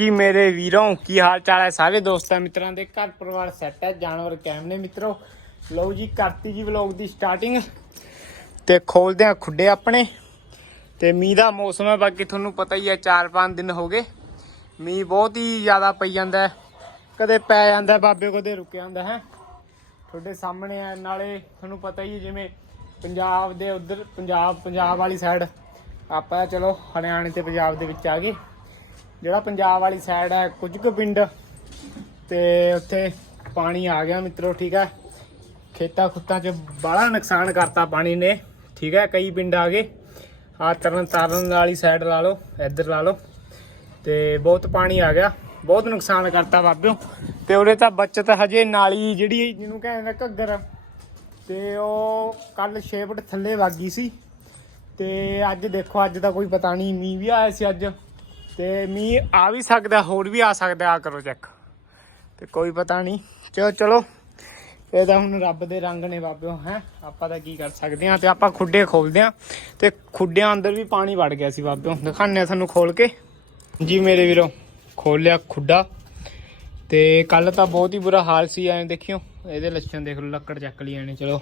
ਕੀ ਮੇਰੇ ਵੀਰੋਂ? ਕੀ ਹਾਲ ਚਾਲ ਹੈ ਸਾਰੇ ਦੋਸਤਾਂ ਮਿੱਤਰਾਂ ਦੇ? ਘਰ ਪਰਿਵਾਰ ਸੈੱਟ ਹੈ, ਜਾਨਵਰ ਕੈਮ ਨੇ ਮਿੱਤਰੋ। ਲਓ ਜੀ, ਕਰਤੀ ਜੀ ਵਲੌਗ ਦੀ ਸਟਾਰਟਿੰਗ ਤੇ ਖੋਲਦੇ ਆ ਖੁੱਡੇ ਆਪਣੇ। ਤੇ ਮੀਂਹ ਦਾ ਮੌਸਮ ਹੈ, ਬਾਕੀ ਤੁਹਾਨੂੰ ਪਤਾ ਹੀ ਹੈ 4-5 ਦਿਨ ਹੋ ਗਏ। ਮੀਂਹ ਬਹੁਤ ਹੀ ਜ਼ਿਆਦਾ ਪਈ ਜਾਂਦਾ ਕਦੇ ਪੈ ਜਾਂਦਾ ਬਾਬੇ ਕਦੇ ਰੁਕ ਜਾਂਦਾ ਹੈ। ਤੁਹਾਡੇ ਸਾਹਮਣੇ ਆ ਨਾਲੇ ਤੁਹਾਨੂੰ ਪਤਾ ਹੀ ਹੈ, ਜਿਵੇਂ ਪੰਜਾਬ ਦੇ ਉਧਰ, ਪੰਜਾਬ ਪੰਜਾਬ ਵਾਲੀ ਸਾਈਡ ਆਪਾਂ ਚਲੋ ਹਰਿਆਣੇ ਤੇ ਪੰਜਾਬ ਦੇ ਵਿੱਚ ਆ ਗਏ। ਜਿਹੜਾ ਪੰਜਾਬ ਵਾਲੀ ਸਾਈਡ ਹੈ, ਕੁਝ ਕੁ ਪਿੰਡ ਤੇ ਉੱਥੇ ਪਾਣੀ ਆ ਗਿਆ ਮਿੱਤਰੋ, ਠੀਕ ਹੈ। ਖੇਤਾਂ ਖੁੱਤਾਂ 'ਚ ਬੜਾ ਨੁਕਸਾਨ ਕਰਤਾ ਪਾਣੀ ਨੇ, ਠੀਕ ਹੈ। ਕਈ ਪਿੰਡ ਆ ਗਏ। ਆ ਤਰਨ ਤਾਰਨ ਵਾਲੀ ਸਾਈਡ ਲਾ ਲਓ, ਇੱਧਰ ਲਾ ਲਓ। ਤੇ ਬਹੁਤ ਪਾਣੀ ਆ ਗਿਆ। ਬਹੁਤ ਨੁਕਸਾਨ ਕਰਤਾ ਬਾਬਿਓ। ਤੇ ਉਹਦੇ ਤਾਂ ਬਚਤ ਹਜੇ ਨਾਲੀ ਜਿਹੜੀ ਜਿਹਨੂੰ ਕਹਿੰਦੇ ਨੇ ਘੱਗਰ, ਤੇ ਉਹ ਕੱਲ 6 ਫੁੱਟ ਥੱਲੇ ਵਗ ਗਈ ਸੀ। ਤੇ ਅੱਜ ਦੇਖੋ, ਅੱਜ ਦਾ ਕੋਈ ਪਤਾ ਨਹੀਂ, ਮੀਂਹ ਵੀ ਆਇਆ ਸੀ ਅੱਜ। ਤੇ ਮੀਂਹ ਆ ਵੀ ਸਕਦਾ, ਹੋਰ ਵੀ ਆ ਸਕਦਾ, ਆ ਕਰੋ ਚੈੱਕ ਤੇ ਕੋਈ ਪਤਾ ਨਹੀਂ। ਚਲੋ ਚਲੋ। ਇਹ ਤਾਂ ਹੁਣ ਰੱਬ ਦੇ ਰੰਗ ਨੇ ਬਾਬਿਓ, ਹੈ? ਆਪਾਂ ਤਾਂ ਕੀ ਕਰ ਸਕਦੇ ਆ ਤੇ ਆਪਾਂ ਖੁੱਡੇ ਖੋਲਦੇ ਆ ਤੇ ਖੁੱਡਿਆਂ ਅੰਦਰ ਵੀ ਪਾਣੀ ਵੜ ਗਿਆ ਸੀ ਬਾਬਿਓ। ਦਿਖਾਣੇ ਤੁਹਾਨੂੰ ਖੋਲ ਕੇ। ਜੀ ਮੇਰੇ ਵੀਰੋ, ਖੋਲ ਲਿਆ ਖੁੱਡਾ। ਤੇ ਕੱਲ ਤਾਂ ਬਹੁਤ ਹੀ ਬੁਰਾ ਹਾਲ ਸੀ, ਐਂ ਦੇਖਿਓ। ਇਹਦੇ ਲੱਛਣ ਦੇਖ ਲਓ, ਲੱਕੜ ਚੱਕ ਲਈ ਐਨੇ ਚਲੋ।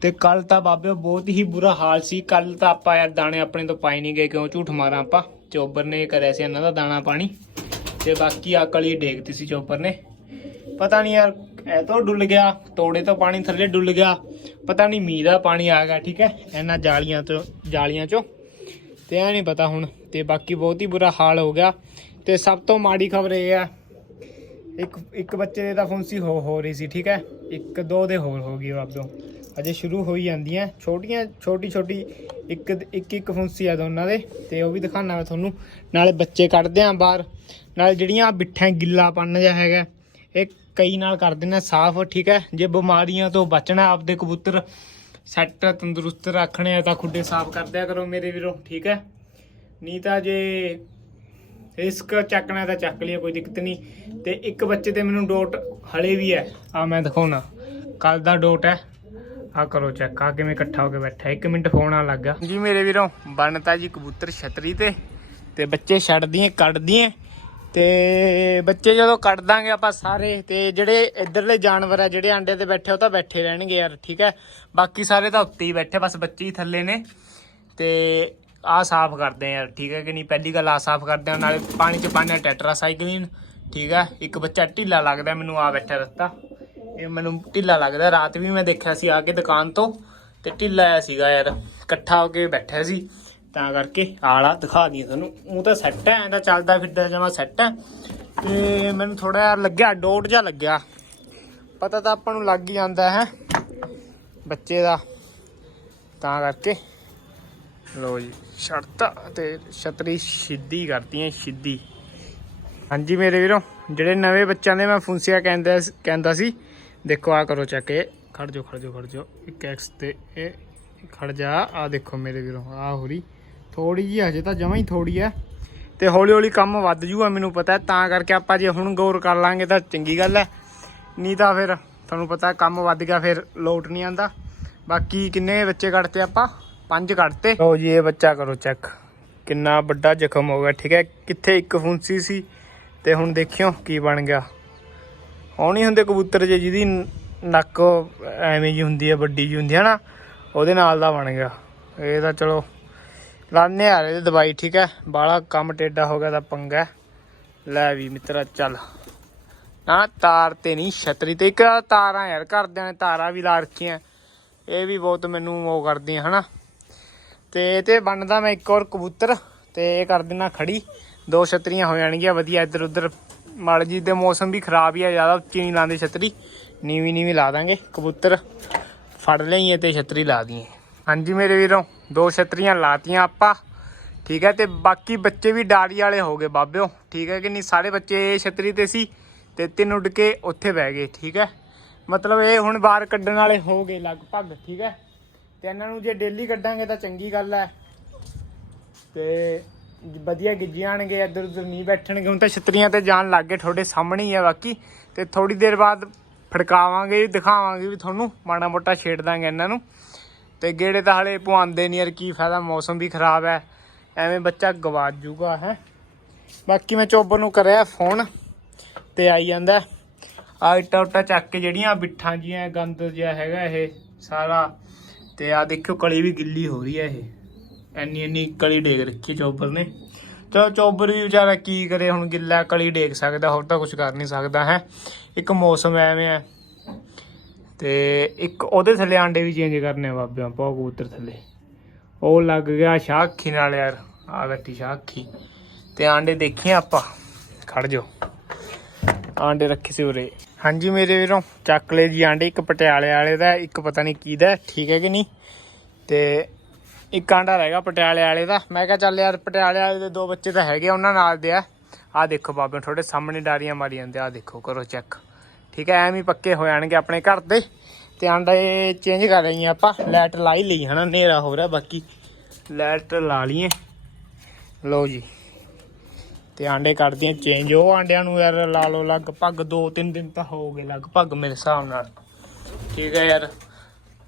ਤੇ ਕੱਲ ਤਾਂ ਬਾਬਿਓ ਬਹੁਤ ਹੀ ਬੁਰਾ ਹਾਲ ਸੀ। ਕੱਲ ਤਾਂ ਆਪਾਂ ਯਾਰ ਦਾਣੇ ਆਪਣੇ ਤੋਂ ਪਾਈ ਨਹੀਂ ਗਏ, ਕਿਉਂ? ਝੂਠ ਮਾਰਾਂ ਆਪਾਂ। ਚੋਬਰ ਨੇ ਕਰਿਆ ਸੀ ਇਹਨਾਂ ਦਾ ਦਾਣਾ ਪਾਣੀ ਤੇ ਬਾਕੀ ਆ ਕਲੀ ਡੇਗਤੀ ਸੀ ਚੋਬਰ ਨੇ। ਪਤਾ ਨਹੀਂ ਯਾਰ, ਇਹ ਤੋਂ ਡੁੱਲ ਗਿਆ, ਤੋੜੇ ਤੋਂ ਪਾਣੀ ਥੱਲੇ ਡੁੱਲ ਗਿਆ, ਪਤਾ ਨਹੀਂ ਮੀਂਹ ਦਾ ਪਾਣੀ ਆ ਗਿਆ, ਠੀਕ ਹੈ, ਇਹਨਾਂ ਜਾਲੀਆਂ ਤੋਂ, ਜਾਲੀਆਂ ਚੋਂ। ਤੇ ਇਹ ਨਹੀਂ ਪਤਾ ਹੁਣ, ਤੇ ਬਾਕੀ ਬਹੁਤ ਹੀ ਬੁਰਾ ਹਾਲ ਹੋ ਗਿਆ। ਤੇ ਸਭ ਤੋਂ ਮਾੜੀ ਖਬਰ ਇਹ ਆ ਇੱਕ ਇੱਕ ਬੱਚੇ ਦੇ ਤਾਂ ਫੁੰਸੀ ਹੋ ਹੋ ਰਹੀ ਸੀ, ਠੀਕ ਹੈ, ਇੱਕ ਦੋ ਦੇ ਹੋਰ ਹੋ ਗਈ ਬਾਬਿਓ ਅਜੇ ਸ਼ੁਰੂ ਹੋਈ ਜਾਂਦੀਆਂ। ਛੋਟੀਆਂ, ਛੋਟੀ ਛੋਟੀ ਇੱਕ ਇੱਕ ਇੱਕ ਫੁੰਸੀ ਆ ਦੋਨਾਂ ਦੇ। ਤੇ ਉਹ ਵੀ ਦਿਖਾਣਾ ਮੈਂ ਤੁਹਾਨੂੰ। ਨਾਲੇ ਬੱਚੇ ਕੱਢਦੇ ਆ ਬਾਹਰ। ਨਾਲ ਜਿਹੜੀਆਂ ਬਿੱਠਾਂ ਗਿੱਲਾਪਨ ਜਿਹਾ ਹੈਗਾ, ਇਹ ਕਈ ਨਾਲ ਕਰ ਦਿੰਦੇ ਸਾਫ਼, ਠੀਕ ਹੈ? ਜੇ ਬਿਮਾਰੀਆਂ ਤੋਂ ਬਚਣਾ ਆਪਦੇ ਕਬੂਤਰ ਸੈੱਟ, ਤੰਦਰੁਸਤ ਰੱਖਣੇ ਆ ਤਾਂ ਖੁੱਡੇ ਸਾਫ਼ ਕਰ ਦਿਆ ਕਰੋ ਮੇਰੇ ਵੀਰੋ, ਠੀਕ ਹੈ? ਨਹੀਂ ਤਾਂ ਜੇ ਰਿਸਕ ਚੱਕਣਾ ਤਾਂ ਚੱਕ ਲਿਆ ਕੋਈ ਦਿੱਕਤ ਨਹੀਂ। ਤੇ ਇੱਕ ਬੱਚੇ ਤੇ ਮੈਨੂੰ ਡੋਟ ਹਲੇ ਵੀ ਹੈ। ਆ ਮੈਂ ਦਿਖਾਉਣਾ। ਕੱਲ ਦਾ ਡੋਟ ਹੈ। ਆ ਕਰੋ ਚੈੱਕ ਆ ਕਿਵੇਂ ਇਕੱਠਾ ਹੋ ਕੇ ਬੈਠਾ 1 ਮਿੰਟ ਫੋਨ ਆ ਲੱਗਾ ਜੀ ਮੇਰੇ ਵੀਰੋ, ਬਣਤਾ ਜੀ ਕਬੂਤਰ ਛਤਰੀ ਤੇ ਤੇ ਬੱਚੇ ਛੱਡਦੀਆਂ, ਕੱਢਦੀਆਂ, ਤੇ ਬੱਚੇ ਜਦੋਂ ਕੱਢ ਦਾਂਗੇ ਆਪਾਂ ਸਾਰੇ, ਤੇ ਜਿਹੜੇ ਇਧਰਲੇ ਜਾਨਵਰ ਆ, ਜਿਹੜੇ ਆਂਡੇ ਤੇ ਬੈਠੇ ਉਹ ਤਾਂ ਬੈਠੇ ਰਹਿਣਗੇ ਯਾਰ, ਠੀਕ ਹੈ? ਬਾਕੀ ਸਾਰੇ ਤਾਂ ਉੱਤੇ ਹੀ ਬੈਠੇ, ਬਸ ਬੱਚੇ ਹੀ ਥੱਲੇ ਨੇ, ਤੇ ਆ ਸਾਫ਼ ਕਰਦੇ ਆ ਯਾਰ, ਠੀਕ ਹੈ ਕਿ ਨਹੀਂ? ਪਹਿਲੀ ਗੱਲ ਆ ਸਾਫ਼ ਕਰਦੇ ਆ, ਨਾਲੇ ਪਾਣੀ ਚ ਪਾਣੇ ਟੈਟਰਾਸਾਈਕਲਿਨ, ਠੀਕ ਹੈ? ਇੱਕ ਬੱਚਾ ਢਿੱਲਾ ਲੱਗਦਾ, ਮੈਨੂੰ ਆ ਬੈਠਾ ਰਸਤਾ। ਇਹ ਮੈਨੂੰ ਢਿੱਲਾ ਲੱਗਦਾ, ਰਾਤ ਵੀ ਮੈਂ ਦੇਖਿਆ ਸੀ ਆ ਕੇ ਦੁਕਾਨ ਤੋਂ, ਤੇ ਢਿੱਲਾ ਆਇਆ ਸੀਗਾ ਯਾਰ, ਇਕੱਠਾ ਹੋ ਕੇ ਬੈਠਿਆ ਸੀ। ਤਾਂ ਕਰਕੇ ਆਲਾ ਦਿਖਾ ਦਈਏ ਤੁਹਾਨੂੰ। ਉਹ ਤਾਂ ਸੈੱਟ ਹੈ ਇਹਦਾ ਚੱਲਦਾ ਫਿਰਦਾ ਜਮਾ ਸੈੱਟ ਹੈ। ਤੇ ਮੈਨੂੰ ਥੋੜਾ ਜਿਹਾ ਲੱਗਿਆ, ਡੋਟ ਜਿਹਾ ਲੱਗਿਆ। ਪਤਾ ਤਾਂ ਆਪਾਂ ਨੂੰ ਲੱਗ ਹੀ ਜਾਂਦਾ ਹੈ, ਬੱਚੇ ਦਾ। ਤਾਂ ਕਰਕੇ ਲੋ ਜੀ, ਸ਼ਰਤ ਤੇ ਛਤਰੀ ਸਿੱਧੀ ਕਰਤੀ ਹੈ ਸਿੱਧੀ। ਹਾਂਜੀ ਮੇਰੇ ਵੀਰੋ, ਜਿਹੜੇ ਨਵੇਂ ਬੱਚਿਆਂ ਦੇ ਮੈਂ ਫੁੰਸਿਆ ਕਹਿੰਦਾ ਕਹਿੰਦਾ ਸੀ ਦੇਖੋ ਆ ਕਰੋ ਚੈੱਕ ਇਹ। ਖੜ ਜਾਓ ਖੜ ਜਾਓ ਖੜ ਜਾਓ। ਇੱਕ ਐਕਸ ਤੇ ਇਹ ਖੜ ਜਾ। ਆ ਦੇਖੋ ਮੇਰੇ ਵੀਰੋ ਆ ਹੋ ਰਹੀ ਥੋੜੀ ਜੀ ਹਜੇ ਤਾਂ ਜਮਾਂ ਹੀ ਥੋੜੀ ਹੈ ਤੇ ਹੌਲੀ ਹੌਲੀ ਕੰਮ ਵੱਧ ਜੂਗਾ, ਮੈਨੂੰ ਪਤਾ ਤਾਂ ਕਰਕੇ ਆਪਾਂ ਜੇ ਹੁਣ ਗੌਰ ਕਰ ਲਾਂਗੇ ਤਾਂ ਚੰਗੀ ਗੱਲ ਹੈ। ਨਹੀਂ ਤਾਂ ਫਿਰ ਤੁਹਾਨੂੰ ਪਤਾ ਕੰਮ ਵੱਧ ਗਿਆ, ਫਿਰ ਲੋਟ ਨਹੀਂ ਆਂਦਾ ਬਾਕੀ ਕਿੰਨੇ ਬੱਚੇ ਕੱਢਤੇ ਆਪਾਂ? ਪੰਜ ਕੱਢਤੇ। ਲਓ ਜੀ, ਇਹ ਬੱਚਾ ਕਰੋ ਚੈੱਕ ਕਿੰਨਾ ਵੱਡਾ ਜ਼ਖਮ ਹੋ ਗਿਆ, ਠੀਕ ਹੈ। ਕਿੱਥੇ ਇੱਕ ਫੁੰਸੀ ਸੀ ਤੇ ਹੁਣ ਦੇਖਿਓ ਕੀ ਬਣ ਗਿਆ। ਉਹ ਨਹੀਂ ਹੁੰਦੇ ਕਬੂਤਰ ਜੇ ਜਿਹਦੀ ਨੱਕ ਐਵੇਂ ਜੀ ਹੁੰਦੀ ਹੈ ਵੱਡੀ ਜੀ ਹੁੰਦੀ ਹੈ ਨਾ ਉਹਦੇ ਨਾਲ ਦਾ ਬਣ ਗਿਆ। ਇਹ ਤਾਂ ਚਲੋ ਲਾਣੇ ਆ ਇਹਦੀ ਦਵਾਈ, ਠੀਕ ਹੈ ਬਾਲਾ ਕੰਮ ਟੇਡਾ ਹੋ ਗਿਆ ਤਾਂ ਪੰਗਾ। ਲੈ ਵੀ ਮਿੱਤਰਾ, ਚੱਲ। ਨਾ, ਤਾਰ ਤੇ ਨਹੀਂ, ਛਤਰੀ ਤੇ। ਇੱਕ ਤਾਰਾਂ ਯਾਰ, ਘਰਦਿਆਂ ਨੇ ਤਾਰਾਂ ਵੀ ਲਾ ਰੱਖੀਆਂ। ਇਹ ਵੀ ਬਹੁਤ ਮੈਨੂੰ ਉਹ ਕਰਦੀਆਂ ਹਨਾ। ਤੇ ਇਹ ਤੇ ਬਣਦਾ ਮੈਂ ਇੱਕ ਹੋਰ ਕਬੂਤਰ, ਤੇ ਇਹ ਕਰ ਦਿਨਾ ਖੜੀ। ਦੋ ਛਤਰੀਆਂ ਹੋ ਜਾਣਗੀਆਂ, ਵਧੀਆ ਇੱਧਰ ਉੱਧਰ ਮਾੜੀ ਜੀ ਦੇ ਮੌਸਮ ਵੀ ਖਰਾਬ ਹੀ ਆ, ਜ਼ਿਆਦਾ ਉੱਚੀ ਨਹੀਂ ਲਾਉਂਦੇ ਛਤਰੀ। ਨੀਵੀਂ ਨੀਵੀਂ ਲਾ ਦਾਂਗੇ। ਕਬੂਤਰ ਫੜ ਲਈਏ ਤੇ ਛਤਰੀ ਲਾ ਦਈਏ। ਹਾਂਜੀ ਮੇਰੇ ਵੀਰੋ, ਦੋ ਛਤਰੀਆਂ ਲਾਤੀਆਂ ਆਪਾਂ। ਠੀਕ ਹੈ, ਤੇ ਬਾਕੀ ਬੱਚੇ ਵੀ ਡਾਰੀ ਵਾਲੇ ਹੋ ਗਏ ਬਾਬਿਓ। ਠੀਕ ਹੈ ਕਿ ਨਹੀਂ? ਸਾਰੇ ਬੱਚੇ ਛਤਰੀ ਤੇ ਸੀ ਤੇ ਤਿੰਨ ਉੱਡ ਕੇ ਉੱਥੇ ਬਹਿ ਗਏ, ਠੀਕ ਹੈ? ਮਤਲਬ ਇਹ ਹੁਣ ਬਾਹਰ ਕੱਢਣ ਵਾਲੇ ਹੋ ਗਏ ਲਗਭਗ, ਠੀਕ ਹੈ? ਤੇ ਇਹਨਾਂ ਨੂੰ ਜੇ ਡੇਲੀ ਕੱਢਾਂਗੇ ਤਾਂ ਚੰਗੀ ਗੱਲ ਹੈ। ਤੇ ਵਧੀਆ ਗਿੱਜੀ ਜਾਣਗੇ ਇੱਧਰ ਉੱਧਰ ਨਹੀਂ ਬੈਠਣਗੇ, ਹੁਣ ਤਾਂ ਛਤਰੀਆਂ ਤੇ ਜਾਣ ਲੱਗ ਗਏ ਤੁਹਾਡੇ ਸਾਹਮਣੇ ਹੀ ਆ ਬਾਕੀ। ਤੇ ਥੋੜੀ ਦੇਰ ਬਾਅਦ ਫੜਕਾਵਾਂਗੇ ਦਿਖਾਵਾਂਗੇ ਵੀ ਤੁਹਾਨੂੰ, ਮਾੜਾ ਮੋਟਾ ਛੇੜ ਦਾਂਗੇ ਇਹਨਾਂ ਨੂੰ। ਤੇ ਗੇੜੇ ਤਾਂ ਹਲੇ ਪਵਾਉਂਦੇ ਨਹੀਂ ਯਾਰ, ਕੀ ਫਾਇਦਾ, ਮੌਸਮ ਵੀ ਖਰਾਬ ਹੈ। ਐਵੇਂ ਬੱਚਾ ਗਵਾਚ ਜੂਗਾ, ਹੈ। ਬਾਕੀ ਮੈਂ ਚੋਬਰ ਨੂੰ ਕਰਿਆ ਫੋਨ, ਤੇ ਆਈ ਜਾਂਦਾ। ਆ ਇੱਟਾ ਉੱਟਾ ਚੱਕ ਕੇ ਜਿਹੜੀਆਂ ਬਿੱਠਾਂ ਜੀਆਂ, ਗੰਦ ਜਿਹਾ ਹੈਗਾ ਇਹ ਸਾਰਾ। ਤੇ ਆ ਦੇਖਿਓ, ਕਲੀ ਵੀ ਗਿੱਲੀ ਹੋ ਰਹੀ ਹੈ ਇਹ। ਐਨੀ ਐਨੀ ਕਲੀ ਡੇਗ ਰੱਖੀ ਚੋਬਰ ਨੇ। ਚਲੋ ਚੋਬਰ ਵੀ ਵਿਚਾਰਾ ਕੀ ਕਰੇ, ਹੁਣ ਗਿੱਲਾ ਕਲੀ ਡੇਗ ਸਕਦਾ, ਹੋਰ ਤਾਂ ਕੁਝ ਕਰ ਨਹੀਂ ਸਕਦਾ, ਹੈ। ਇੱਕ ਮੌਸਮ ਐਵੇਂ ਹੈ ਤੇ ਇੱਕ ਉਹਦੇ ਥੱਲੇ ਆਂਡੇ ਵੀ ਚੇਂਜ ਕਰਨੇ ਬਾਬਿਆਂ ਪਾਉ ਕਬੂਤਰ ਥੱਲੇ। ਉਹ ਲੱਗ ਗਿਆ ਸ਼ਾਖੀ ਨਾਲ ਯਾਰ ਆ ਗੱਟੀ ਸ਼ਾਖੀ। ਤੇ ਆਂਡੇ ਦੇਖੀਏ ਆਪਾਂ? ਖੜ ਜੋ ਆਂਡੇ ਰੱਖੇ ਸੀ ਉਰੇ। ਹਾਂਜੀ ਮੇਰੇ ਵੀਰੋਂ, ਚੱਕ ਲਏ ਜੀ ਆਂਡੇ, ਇੱਕ ਪਟਿਆਲੇ ਵਾਲੇ ਦਾ, ਇੱਕ ਪਤਾ ਨਹੀਂ ਕੀ ਦਾ, ਠੀਕ ਹੈ ਕਿ ਨਹੀਂ? ਤੇ ਇੱਕ ਆਂਡਾ ਰਹਿ ਗਿਆ ਪਟਿਆਲੇ ਵਾਲੇ ਦਾ। ਮੈਂ ਕਿਹਾ ਚੱਲ ਯਾਰ, ਪਟਿਆਲੇ ਵਾਲੇ ਦੇ ਦੋ ਬੱਚੇ ਤਾਂ ਹੈਗੇ ਉਹਨਾਂ ਨਾਲ ਦੇ ਆ। ਆ ਦੇਖੋ ਬਾਬੇ, ਤੁਹਾਡੇ ਸਾਹਮਣੇ ਡਾਰੀਆਂ ਮਾਰੀ ਜਾਂਦੇ ਆ ਦੇਖੋ, ਕਰੋ ਚੈੱਕ ਠੀਕ ਹੈ, ਐਵੇਂ ਪੱਕੇ ਹੋ ਜਾਣਗੇ ਆਪਣੇ ਘਰ ਦੇ। ਤੇ ਆਂਡੇ ਚੇਂਜ ਕਰ ਰਹੀ ਆਪਾਂ। ਲਾਈਟ ਲਾਈ ਲਈ, ਹਨਾ, ਹਨੇਰਾ ਹੋ ਰਿਹਾ, ਬਾਕੀ ਲਾਈਟ ਲਾ ਲਈਏ। ਲਓ ਜੀ। ਤੇ ਆਂਡੇ ਕੱਢਦੀਆਂ ਚੇਂਜ ਉਹ ਆਂਡਿਆਂ ਨੂੰ ਯਾਰ ਲਾ ਲਓ, ਲਗਭਗ 2-3 ਦਿਨ ਤਾਂ ਹੋ ਗਏ, ਲਗਭਗ ਮੇਰੇ ਹਿਸਾਬ ਨਾਲ। ਠੀਕ ਹੈ ਯਾਰ।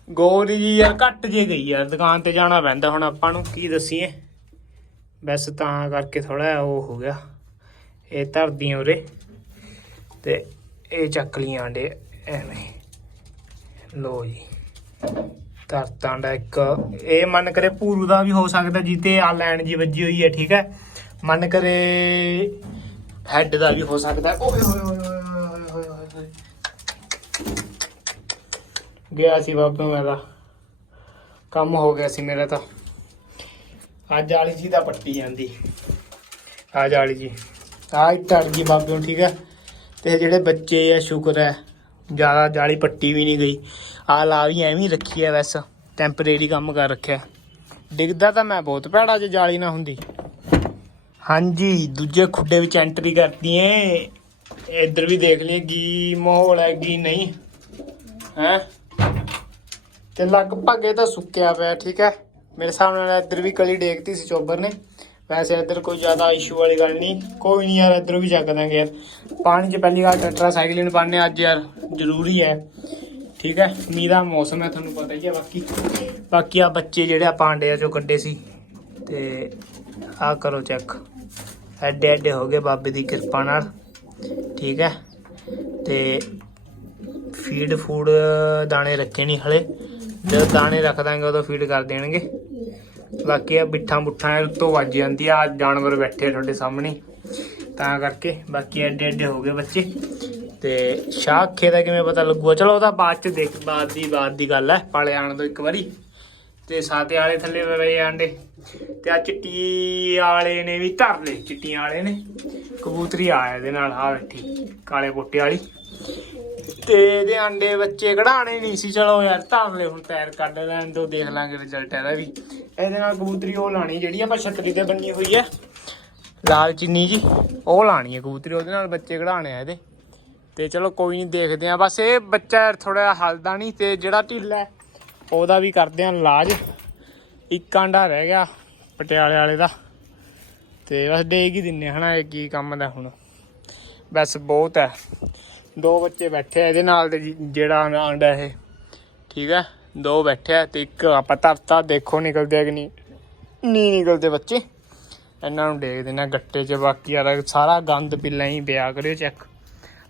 ਗੋਰੀ ਜੀ ਯਾਰ ਘੱਟ ਜੇ ਗਈ ਯਾਰ ਦੁਕਾਨ ਤੇ ਜਾਣਾ ਪੈਂਦਾ ਹੁਣ ਆਪਾਂ ਨੂੰ। ਕੀ ਦਸੀਏ? ਬਸ ਤਾਂ ਕਰਕੇ ਥੋੜਾ ਉਹ ਹੋ ਗਿਆ। ਇਹ ਧਰਦੀਆਂ ਉਰੇ ਤੇ ਇਹ ਚੱਕ ਲਈਆਂ ਆਂਡੇ ਐਵੇਂ। ਲੋ ਜੀ ਧਰਤਾਂ ਦਾ ਇੱਕ। ਇਹ ਮਨ ਕਰੇ ਪੂਰੂ ਦਾ ਵੀ ਹੋ ਸਕਦਾ ਜਿੱਤੇ ਆ ਲੈਣ ਜੀ ਵੱਜੀ ਹੋਈ ਹੈ ਠੀਕ ਹੈ? ਮਨ ਕਰੇ ਹੈਡ ਦਾ ਵੀ ਹੋ ਸਕਦਾ। ਓਏ ਹੋਏ ਹੋਏ ਹੋਏ ਹੋਏ ਹੋਏ ਗਿਆ ਸੀ ਬਾਬਾ ਮੇਰਾ ਕੰਮ ਹੋ ਗਿਆ ਸੀ ਮੇਰਾ ਤਾਂ। ਅੱਜ ਵਾਲੀ ਜੀ ਦਾ ਪੱਟੀ ਜਾਂਦੀ। ਅੱਜ ਵਾਲੀ ਜੀ। ਆ ਟੜ ਗਈ ਬਾਬੇ ਨੂੰ ਠੀਕ ਹੈ। ਤੇ ਜਿਹੜੇ ਬੱਚੇ ਆ ਸ਼ੁਕਰ ਹੈ ਜ਼ਿਆਦਾ ਜਾਲੀ ਪੱਟੀ ਵੀ ਨਹੀਂ ਗਈ। ਆ ਲਾ ਵੀ ਐਵੇਂ ਰੱਖੀ ਹੈ ਵੈਸ ਟੈਂਪਰੇਰੀ ਕੰਮ ਕਰ ਰੱਖਿਆ। ਡਿੱਗਦਾ ਤਾਂ ਮੈਂ ਬਹੁਤ ਭੈੜਾ ਜੇ ਜਾਲੀ ਨਾ ਹੁੰਦੀ। ਹਾਂਜੀ ਦੂਜੇ ਖੁੱਡੇ ਵਿੱਚ ਐਂਟਰੀ ਕਰਤੀ ਏ। ਇੱਧਰ ਵੀ ਦੇਖ ਲਈਏ ਕੀ ਮਾਹੌਲ ਹੈ ਕੀ ਨਹੀਂ। ਹੈ? ਤੇ ਲਗਭਗ ਇਹ ਤਾਂ ਸੁੱਕਿਆ ਪਿਆ, ਠੀਕ ਹੈ? ਮੇਰੇ ਹਿਸਾਬ ਨਾਲ ਇੱਧਰ ਵੀ ਕਲੀ ਡੇਕਤੀ ਸੀ ਚੋਬਰ ਨੇ। ਵੈਸੇ ਇੱਧਰ ਕੋਈ ਜ਼ਿਆਦਾ ਇਸ਼ੂ ਵਾਲੀ ਗੱਲ ਨਹੀਂ। ਕੋਈ ਨਹੀਂ ਯਾਰ, ਇੱਧਰੋਂ ਵੀ ਚੱਕ ਦਾਂਗੇ ਯਾਰ। ਪਾਣੀ 'ਚ ਪਹਿਲੀ ਵਾਰ ਟੈਟਰਾਸਾਈਕਲਿਨ ਪਾਣੇ ਅੱਜ ਯਾਰ ਜ਼ਰੂਰੀ ਹੈ। ਠੀਕ ਹੈ? ਮੀਂਹ ਦਾ ਮੌਸਮ ਹੈ, ਤੁਹਾਨੂੰ ਪਤਾ ਹੀ ਹੈ ਬਾਕੀ। ਬਾਕੀ ਆ ਬੱਚੇ ਜਿਹੜੇ ਆ ਪਾਂਡੇ ਚੋਂ ਕੱਢੇ ਸੀ, ਤੇ ਆ ਕਰੋ ਚੈੱਕ ਐਡੇ ਐਡੇ ਹੋ ਗਏ ਬਾਬੇ ਦੀ ਕਿਰਪਾ ਨਾਲ। ਠੀਕ ਹੈ? ਤੇ ਫੀਡ ਫੂਡ ਦਾਣੇ ਰੱਖੇ ਨਹੀਂ ਹਲੇ। ਜਦੋਂ ਦਾਣੇ ਰੱਖ ਦਾਂਗੇ, ਉਦੋਂ ਫੀਡ ਕਰ ਦੇਣਗੇ। ਬਾਕੀ ਆ ਬਿੱਠਾਂ ਬੁੱਠਾਂ ਉੱਤੋਂ ਵੱਜ ਜਾਂਦੀ ਆ ਜਾਨਵਰ ਬੈਠੇ ਤੁਹਾਡੇ ਸਾਹਮਣੇ। ਤਾਂ ਕਰਕੇ ਬਾਕੀ ਐਡੇ ਐਡੇ ਹੋ ਗਏ ਬੱਚੇ। ਤੇ ਸ਼ਾਖੇ ਦਾ ਕਿਵੇਂ ਪਤਾ ਲੱਗੂਗਾ ਚਲੋ ਉਹਦਾ ਬਾਅਦ ਚ ਦੇਖ, ਬਾਅਦ ਦੀ ਬਾਅਦ ਦੀ ਗੱਲ ਹੈ ਪਾਲੇ ਆਣ ਤੋਂ ਇੱਕ ਵਾਰੀ। ਤੇ ਸਾਤੇ ਵਾਲੇ ਥੱਲੇ ਰਹੇ ਆਂਡੇ। ਤੇ ਆ ਚਿੱਟੀ ਵਾਲੇ ਨੇ ਵੀ ਧਰ ਲਏ, ਚਿੱਟੀਆਂ ਵਾਲੇ ਨੇ। ਕਬੂਤਰੀ ਆਇਆ ਇਹਦੇ ਨਾਲ ਆ ਬੈਠੀ, ਕਾਲੇ ਪੋਟੇ ਵਾਲੀ। ਤੇ ਇਹਦੇ ਆਂਡੇ ਬੱਚੇ ਕਢਾਣੇ ਨਹੀਂ ਸੀ। ਚਲੋ ਯਾਰ ਧਰ ਲੈ ਹੁਣ ਪੈਰ ਕੱਢ ਲੈਣ ਤੋਂ ਦੇਖ ਲਾਂਗੇ ਰਿਜ਼ਲਟ ਇਹਦਾ ਵੀ। ਇਹਦੇ ਨਾਲ ਕਬੂਤਰੀ ਉਹ ਲਾਣੀ ਜਿਹੜੀ ਆਪਾਂ ਛਤਰੀ ਤੇ ਬੰਨੀ ਹੋਈ ਹੈ ਲਾਲ ਚੀਨੀ ਜੀ ਉਹ ਲਾਣੀ ਹੈ ਕਬੂਤਰੀ ਉਹਦੇ ਨਾਲ ਬੱਚੇ ਕਢਾਣੇ ਆ ਇਹਦੇ। ਤੇ ਚਲੋ ਕੋਈ ਨਹੀਂ ਦੇਖਦੇ ਆ। ਬਸ ਇਹ ਬੱਚਾ ਥੋੜਾ ਹਲਦਾ ਨਹੀਂ ਤੇ ਜਿਹੜਾ ਢਿੱਲਾ ਹੈ, ਉਹਦਾ ਵੀ ਕਰਦੇ ਆ ਇਲਾਜ। ਇੱਕ ਆਂਡਾ ਰਹਿ ਗਿਆ ਪਟਿਆਲੇ ਵਾਲੇ ਦਾ। ਤੇ ਬਸ ਡੇਗ ਹੀ ਦਿੰਨੇ ਆ, ਹਨਾ ਇਹ ਕੀ ਕੰਮ ਦਾ ਹੁਣ। ਬਸ ਬਹੁਤ ਹੈ। ਦੋ ਬੱਚੇ ਬੈਠੇ ਆ, ਇਹਦੇ ਨਾਲ ਦੇ ਜੀ- ਜਿਹੜਾ ਆਂਡਾ ਇਹ। ਠੀਕ ਹੈ ਦੋ ਬੈਠੇ ਆ ਤੇ ਇੱਕ ਆਪਾਂ ਧਰਤਾ, ਦੇਖੋ ਨਿਕਲਦੇ ਆ ਕਿ ਨਹੀਂ। ਨਹੀਂ ਨਿਕਲਦੇ ਬੱਚੇ। ਇਹਨਾਂ ਨੂੰ ਦੇਖ ਦੇਣਾ ਗੱਟੇ 'ਚ, ਬਾਕੀ ਯਾਰ ਸਾਰਾ ਗੰਦ ਪਿੱਲਾਂ ਹੀ ਪਿਆ, ਕਰਿਓ ਚੈੱਕ